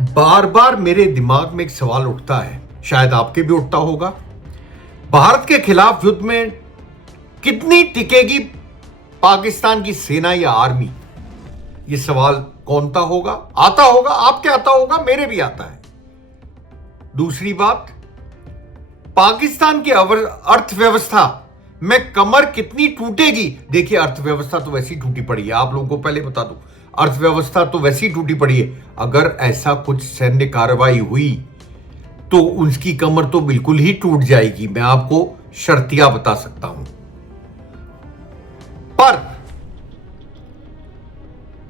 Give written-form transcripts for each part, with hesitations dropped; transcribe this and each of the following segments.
बार बार मेरे दिमाग में एक सवाल उठता है, शायद आपके भी उठता होगा। भारत के खिलाफ युद्ध में कितनी टिकेगी पाकिस्तान की सेना या आर्मी? ये सवाल कौनता होगा, आता होगा, आपके आता होगा, मेरे भी आता है। दूसरी बात, पाकिस्तान की अर्थव्यवस्था में कमर कितनी टूटेगी? देखिए, अर्थव्यवस्था तो वैसी टूटी पड़ी है, आप लोगों को पहले बता दूं, अर्थव्यवस्था तो वैसी टूटी पड़ी है। अगर ऐसा कुछ सैन्य कार्रवाई हुई तो उसकी कमर तो बिल्कुल ही टूट जाएगी, मैं आपको शर्तिया बता सकता हूं। पर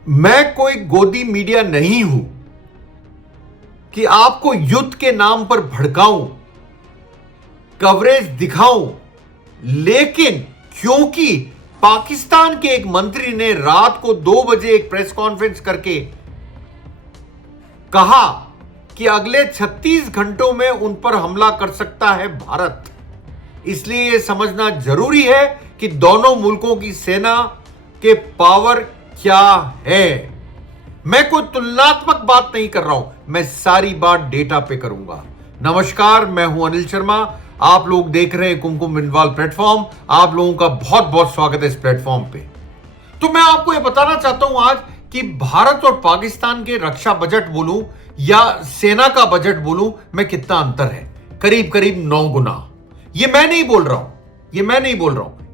मैं कोई गोदी मीडिया नहीं हूं कि आपको युद्ध के नाम पर भड़काऊं, कवरेज दिखाऊं, लेकिन क्योंकि पाकिस्तान के एक मंत्री ने रात को 2 बजे एक प्रेस कॉन्फ्रेंस करके कहा कि अगले 36 घंटों में उन पर हमला कर सकता है भारत, इसलिए यह समझना जरूरी है कि दोनों मुल्कों की सेना के पावर क्या है। मैं कोई तुलनात्मक बात नहीं कर रहा हूं, मैं सारी बात डेटा पे करूंगा। नमस्कार, मैं हूं अनिल शर्मा, आप लोग देख रहे हैं कुमकुम बिनवाल प्लेटफॉर्म। आप लोगों का बहुत बहुत स्वागत है इस प्लेटफॉर्म पे। तो मैं आपको यह बताना चाहता हूं आज कि भारत और पाकिस्तान के रक्षा बजट बोलूं या सेना का बजट बोलूं, में कितना अंतर है। करीब करीब 9 गुना। ये मैं नहीं बोल रहा हूं,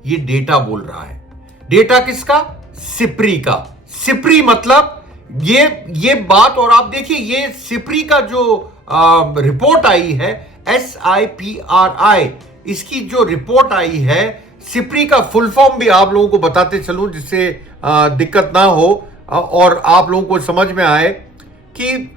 ये डेटा बोल रहा है। डेटा किसका? सिप्री का। सिप्री मतलब ये बात, और आप देखिए ये सिप्री का जो रिपोर्ट आई है, SIPRI, इसकी जो रिपोर्ट आई है, सिप्री का फुल फॉर्म भी आप लोगों को बताते चलूं जिससे दिक्कत ना हो और आप लोगों को समझ में आए कि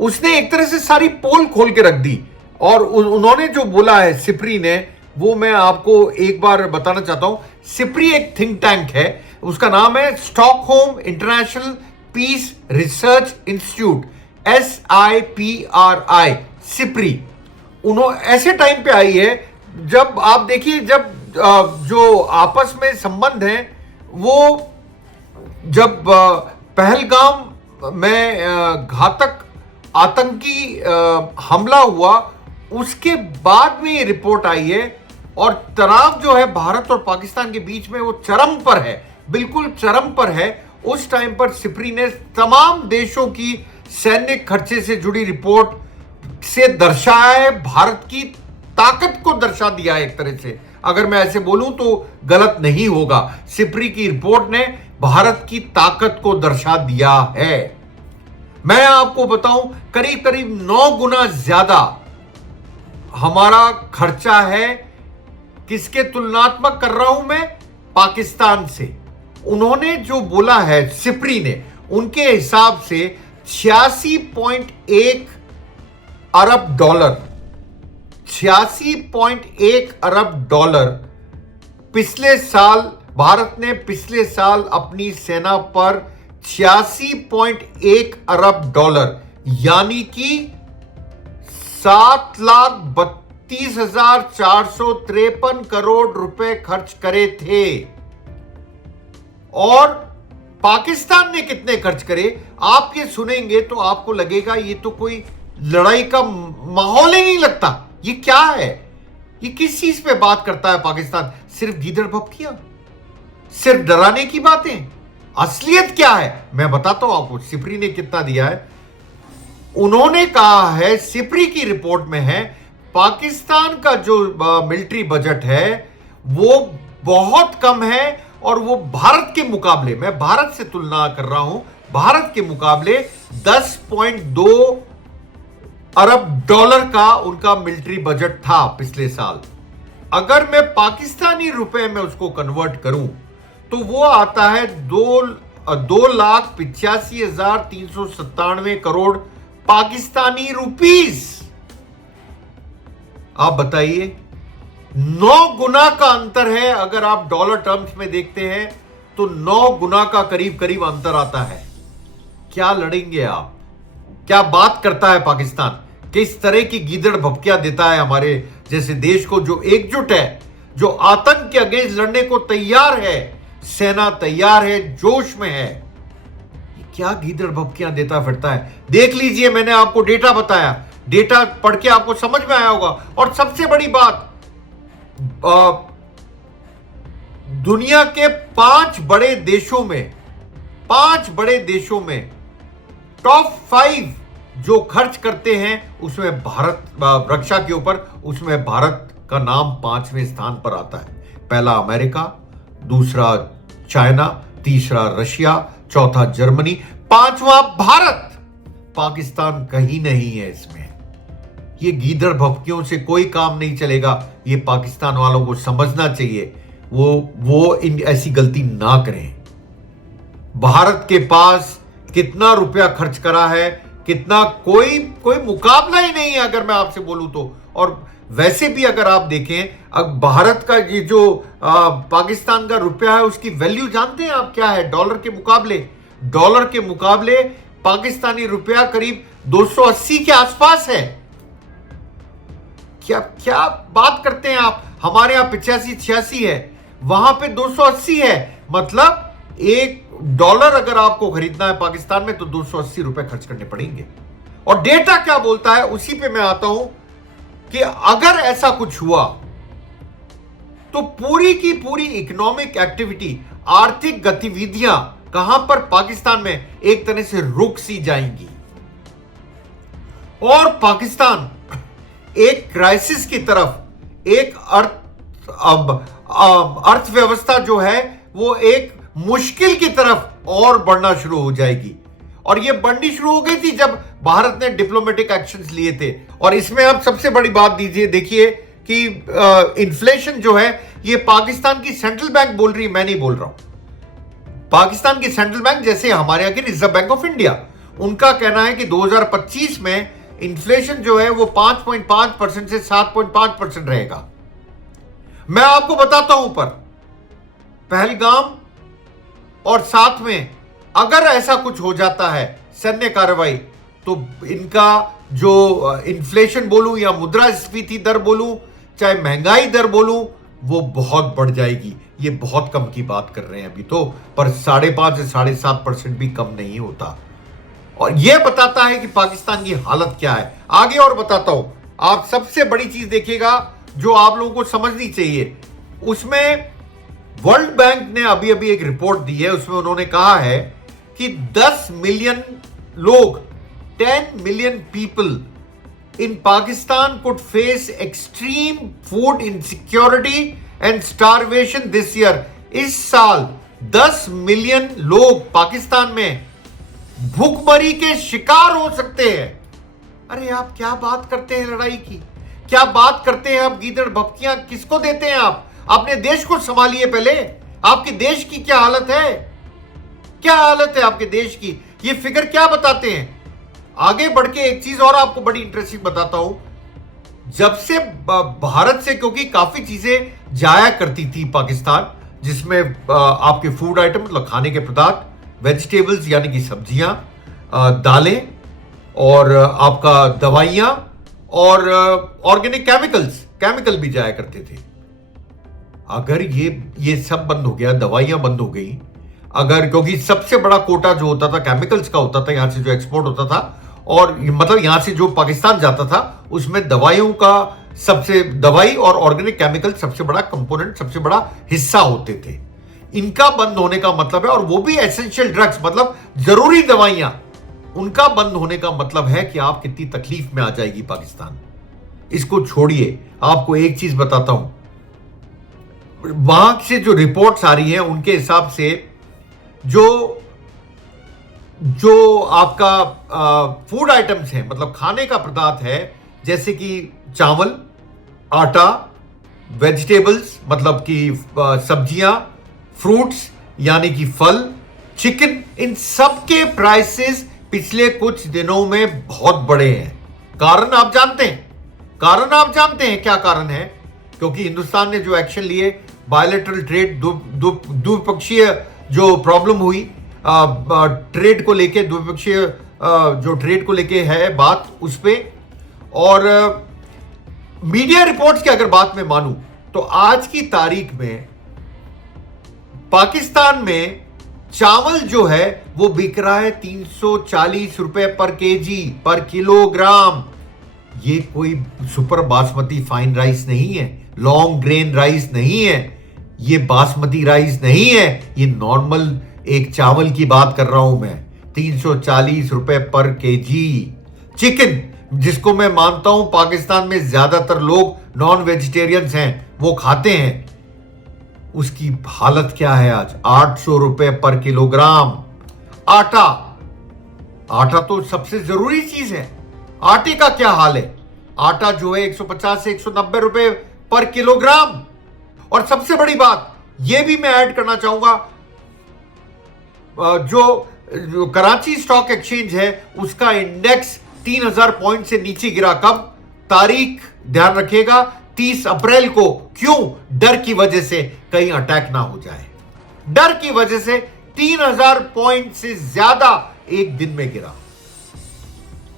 उसने एक तरह से सारी पोल खोल के रख दी। और उन्होंने जो बोला है सिप्री ने, वो मैं आपको एक बार बताना चाहता हूं। सिप्री एक थिंक टैंक है, उसका नाम है Stockholm International Peace Research Institute, SIPRI, SIPRI. उन्होंने ऐसे टाइम पे आई है जब आप देखिए, जब जो आपस में संबंध हैं, वो जब पहलगाम में घातक आतंकी हमला हुआ, उसके बाद में ये रिपोर्ट आई है। और तनाव जो है भारत और पाकिस्तान के बीच में, वो चरम पर है, बिल्कुल चरम पर है। उस टाइम पर सिप्री ने तमाम देशों की सैन्य खर्चे से जुड़ी रिपोर्ट से दर्शाया है, भारत की ताकत को दर्शा दिया है एक तरह से। अगर मैं ऐसे बोलूं तो गलत नहीं होगा। सिप्री की रिपोर्ट ने भारत की ताकत को दर्शा दिया है। मैं आपको बताऊं, करीब करीब 9 गुना ज्यादा हमारा खर्चा है। किसके तुलनात्मक कर रहा हूं मैं? पाकिस्तान से। उन्होंने जो बोला है सिप्री ने, उनके हिसाब से 86.1 अरब डॉलर, 86.1 अरब डॉलर पिछले साल, भारत ने पिछले साल अपनी सेना पर 86.1 अरब डॉलर यानी कि 7,32,453 करोड़ रुपए खर्च करे थे। और पाकिस्तान ने कितने खर्च करे? आप ये सुनेंगे तो आपको लगेगा ये तो कोई लड़ाई का माहौल ही नहीं लगता। ये क्या है? ये किस चीज पे बात करता है पाकिस्तान? सिर्फ गीदड़ भपकियां, सिर्फ डराने की बातें। असलियत क्या है मैं बताता हूं आपको। सिप्री ने कितना दिया है? उन्होंने कहा है, सिप्री की रिपोर्ट में है, पाकिस्तान का जो मिलिट्री बजट है वो बहुत कम है, और वो भारत के मुकाबले, मैं भारत से तुलना कर रहा हूं, भारत के मुकाबले 10.2 अरब डॉलर का उनका मिलिट्री बजट था पिछले साल। अगर मैं पाकिस्तानी रुपए में उसको कन्वर्ट करूं तो वो आता है 2,85,397 करोड़ पाकिस्तानी रुपीस। आप बताइए, 9 गुना का अंतर है। अगर आप डॉलर टर्म्स में देखते हैं तो 9 गुना का करीब करीब अंतर आता है। क्या लड़ेंगे आप? क्या बात करता है पाकिस्तान? किस तरह की गीदड़ भपकियां देता है हमारे जैसे देश को, जो एकजुट है, जो आतंक के अगेंस्ट लड़ने को तैयार है, सेना तैयार है, जोश में है। क्या गीदड़ भभकियां देता फिरता है। देख लीजिए, मैंने आपको डेटा बताया, डेटा पढ़ के आपको समझ में आया होगा। और सबसे बड़ी बात, दुनिया के 5 बड़े देशों में टॉप 5 जो खर्च करते हैं उसमें भारत, रक्षा के ऊपर, उसमें भारत का नाम 5वें स्थान पर आता है। पहला अमेरिका, दूसरा चाइना, तीसरा रशिया, चौथा जर्मनी, 5वां भारत। पाकिस्तान कहीं नहीं है इसमें। ये गीदड़ भभकियों से कोई काम नहीं चलेगा, ये पाकिस्तान वालों को समझना चाहिए, वो ऐसी गलती ना करें। भारत के पास कितना रुपया खर्च करा है, कितना, कोई मुकाबला ही नहीं है अगर मैं आपसे बोलूं तो। और वैसे भी अगर आप देखें, अब भारत का ये जो पाकिस्तान का रुपया है उसकी वैल्यू जानते हैं आप क्या है? डॉलर के मुकाबले पाकिस्तानी रुपया करीब 280 के आसपास है। क्या बात करते हैं आप? हमारे यहां 85-86 है, वहां पे 280 है। मतलब $1 अगर आपको खरीदना है पाकिस्तान में तो 280 रुपए खर्च करने पड़ेंगे। और डेटा क्या बोलता है, उसी पे मैं आता हूं कि अगर ऐसा कुछ हुआ तो पूरी की पूरी इकोनॉमिक एक्टिविटी, आर्थिक गतिविधियां कहां पर? पाकिस्तान में एक तरह से रुक सी जाएंगी। और पाकिस्तान एक क्राइसिस की तरफ, एक अर्थव्यवस्था जो है वो एक मुश्किल की तरफ और बढ़ना शुरू हो जाएगी। और ये बढ़नी शुरू हो गई थी जब भारत ने डिप्लोमेटिक एक्शंस लिए थे। और इसमें आप सबसे बड़ी बात देखिए कि इन्फ्लेशन जो है ये पाकिस्तान की सेंट्रल बैंक बोल रही है, मैं नहीं बोल रहा हूं। पाकिस्तान की सेंट्रल बैंक, जैसे हमारे यहां की रिजर्व बैंक ऑफ इंडिया, उनका कहना है कि 2025 में इन्फ्लेशन जो है वो 5.5% से 7.5% रहेगा। मैं आपको बताता हूं, पर पहलगाम और साथ में अगर ऐसा कुछ हो जाता है सैन्य कार्रवाई, तो इनका जो इन्फ्लेशन बोलूं या मुद्रास्फीति दर बोलूं, चाहे महंगाई दर बोलूं, वो बहुत बढ़ जाएगी। ये बहुत कम की बात कर रहे हैं अभी तो, पर 5.5 से 7.5% भी कम नहीं होता। और यह बताता है कि पाकिस्तान की हालत क्या है। आगे और बताता हूं, आप सबसे बड़ी चीज देखिएगा जो आप लोगों को समझनी चाहिए। उसमें वर्ल्ड बैंक ने अभी अभी एक रिपोर्ट दी है, उसमें उन्होंने कहा है कि 10 मिलियन लोग, 10 million people in Pakistan could face extreme food insecurity and starvation this year. इस साल 10 मिलियन लोग पाकिस्तान में भूखमरी के शिकार हो सकते हैं। अरे आप क्या बात करते हैं लड़ाई की, क्या बात करते हैं आप? गीदड़ भभकियां किसको देते हैं आप? अपने देश को संभालिए पहले। आपके देश की क्या हालत है? क्या हालत है आपके देश की? ये फिगर क्या बताते हैं? आगे बढ़ के एक चीज और आपको बड़ी इंटरेस्टिंग बताता हूं। जब से भारत से, क्योंकि काफी चीजें जाया करती थी पाकिस्तान, जिसमें आपके फूड आइटम, मतलब खाने के पदार्थ, वेजिटेबल्स यानी कि सब्जियां, दालें, और आपका दवाइयां और ऑर्गेनिक केमिकल भी जाया करते थे। अगर ये सब बंद हो गया, दवाइयां बंद हो गई, अगर, क्योंकि सबसे बड़ा कोटा जो होता था केमिकल्स का होता था, यहां से जो एक्सपोर्ट होता था, और मतलब यहां से जो पाकिस्तान जाता था, उसमें दवाई और ऑर्गेनिक केमिकल सबसे बड़ा कंपोनेंट, सबसे बड़ा हिस्सा होते थे। इनका बंद होने का मतलब है, और वो भी एसेंशियल ड्रग्स, मतलब जरूरी दवाइयां, उनका बंद होने का मतलब है कि आप कितनी तकलीफ में आ जाएगी पाकिस्तान। इसको छोड़िए, आपको एक चीज बताता हूं, वहां से जो रिपोर्ट्स आ रही हैं उनके हिसाब से जो आपका फूड आइटम्स हैं, मतलब खाने का पदार्थ है, जैसे कि चावल, आटा, वेजिटेबल्स मतलब कि सब्जियां, फ्रूट्स यानी कि फल, चिकन, इन सब के प्राइसेस पिछले कुछ दिनों में बहुत बढ़े हैं। कारण आप जानते हैं क्या कारण है? क्योंकि हिंदुस्तान ने जो एक्शन लिए, बायलैटरल ट्रेड, द्विपक्षीय जो प्रॉब्लम हुई ट्रेड को लेके, द्विपक्षीय जो ट्रेड को लेके है बात, उस पे, और मीडिया रिपोर्ट्स की अगर बात में मानूं तो आज की तारीख में पाकिस्तान में चावल जो है वो बिक रहा है 340 रुपए पर केजी, पर किलोग्राम। ये कोई सुपर बासमती फाइन राइस नहीं है, लॉन्ग ग्रेन राइस नहीं है, ये बासमती राइस नहीं है, ये नॉर्मल एक चावल की बात कर रहा हूं मैं। 340 रुपए पर केजी। चिकन, जिसको मैं मानता हूं पाकिस्तान में ज्यादातर लोग नॉन वेजिटेरियंस हैं, वो खाते हैं, उसकी हालत क्या है आज? 800 रुपए पर किलोग्राम। आटा, आटा तो सबसे जरूरी चीज है, आटे का क्या हाल है? आटा जो है 150 से 190 रुपए पर किलोग्राम। और सबसे बड़ी बात यह भी मैं ऐड करना चाहूंगा, जो कराची स्टॉक एक्सचेंज है उसका इंडेक्स 3000 पॉइंट से नीचे गिरा। कब? तारीख ध्यान रखिएगा, 30 अप्रैल को। क्यों? डर की वजह से कहीं अटैक ना हो जाए, डर की वजह से 3000 पॉइंट से ज्यादा एक दिन में गिरा।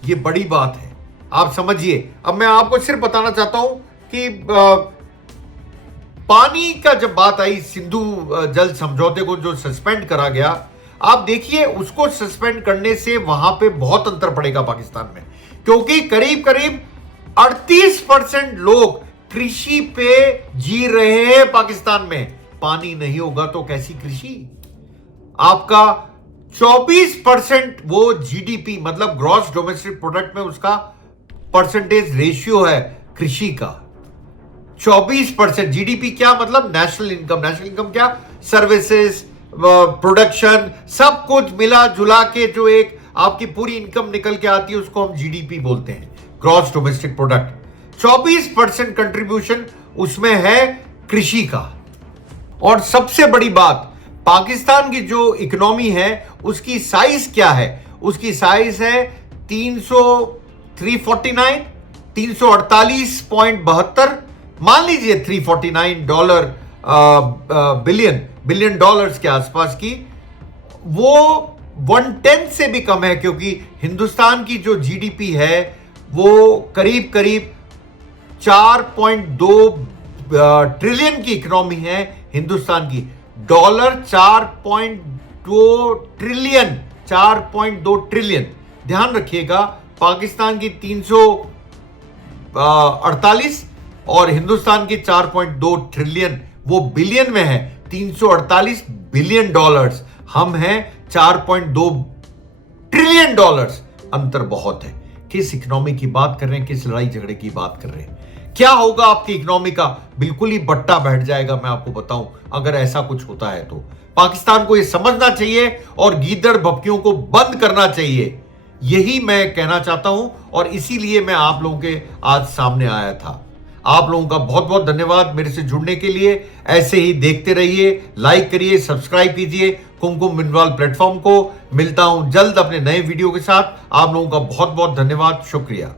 यह बड़ी बात है, आप समझिए। अब मैं आपको सिर्फ बताना चाहता हूं कि पानी का जब बात आई, सिंधु जल समझौते को जो सस्पेंड करा गया, आप देखिए उसको सस्पेंड करने से वहां पे बहुत अंतर पड़ेगा पाकिस्तान में, क्योंकि करीब करीब 38% लोग कृषि पे जी रहे हैं पाकिस्तान में। पानी नहीं होगा तो कैसी कृषि? आपका 24% वो जीडीपी मतलब ग्रॉस डोमेस्टिक प्रोडक्ट में उसका परसेंटेज रेशियो है कृषि का। 24% जीडीपी क्या मतलब? National income. नेशनल इनकम क्या? सर्विसेज, प्रोडक्शन, सब कुछ मिला जुला के जो एक आपकी पूरी इनकम निकल के आती है उसको हम जीडीपी बोलते हैं, ग्रॉस डोमेस्टिक प्रोडक्ट। 24% कंट्रीब्यूशन उसमें है कृषि का। और सबसे बड़ी बात, पाकिस्तान की जो इकोनॉमी है उसकी साइज क्या है? उसकी साइज है 348.72, मान लीजिए $349 बिलियन डॉलर्स के आसपास की। वो 1/10 से भी कम है, क्योंकि हिंदुस्तान की जो जीडीपी है वो करीब करीब 4.2 ट्रिलियन की इकोनॉमी है हिंदुस्तान की। Dollar 4.2 trillion. ध्यान रखिएगा, पाकिस्तान की 348 और हिंदुस्तान की 4.2 ट्रिलियन, वो बिलियन में है। 348 बिलियन डॉलर्स, हम हैं 4.2 ट्रिलियन डॉलर्स। अंतर बहुत है। किस इकोनॉमी की बात कर रहे हैं, किस लड़ाई झगड़े की बात कर रहे हैं? क्या होगा आपकी इकोनॉमी का? बिल्कुल ही बट्टा बैठ जाएगा, मैं आपको बताऊं, अगर ऐसा कुछ होता है तो। पाकिस्तान को यह समझना चाहिए और गीदड़ भपकियों को बंद करना चाहिए, यही मैं कहना चाहता हूं, और इसीलिए मैं आप लोगों के आज सामने आया था। आप लोगों का बहुत बहुत धन्यवाद मेरे से जुड़ने के लिए। ऐसे ही देखते रहिए, लाइक करिए, सब्सक्राइब कीजिए कुमकुम बिनवाल प्लेटफॉर्म को। मिलता हूं जल्द अपने नए वीडियो के साथ। आप लोगों का बहुत बहुत धन्यवाद, शुक्रिया।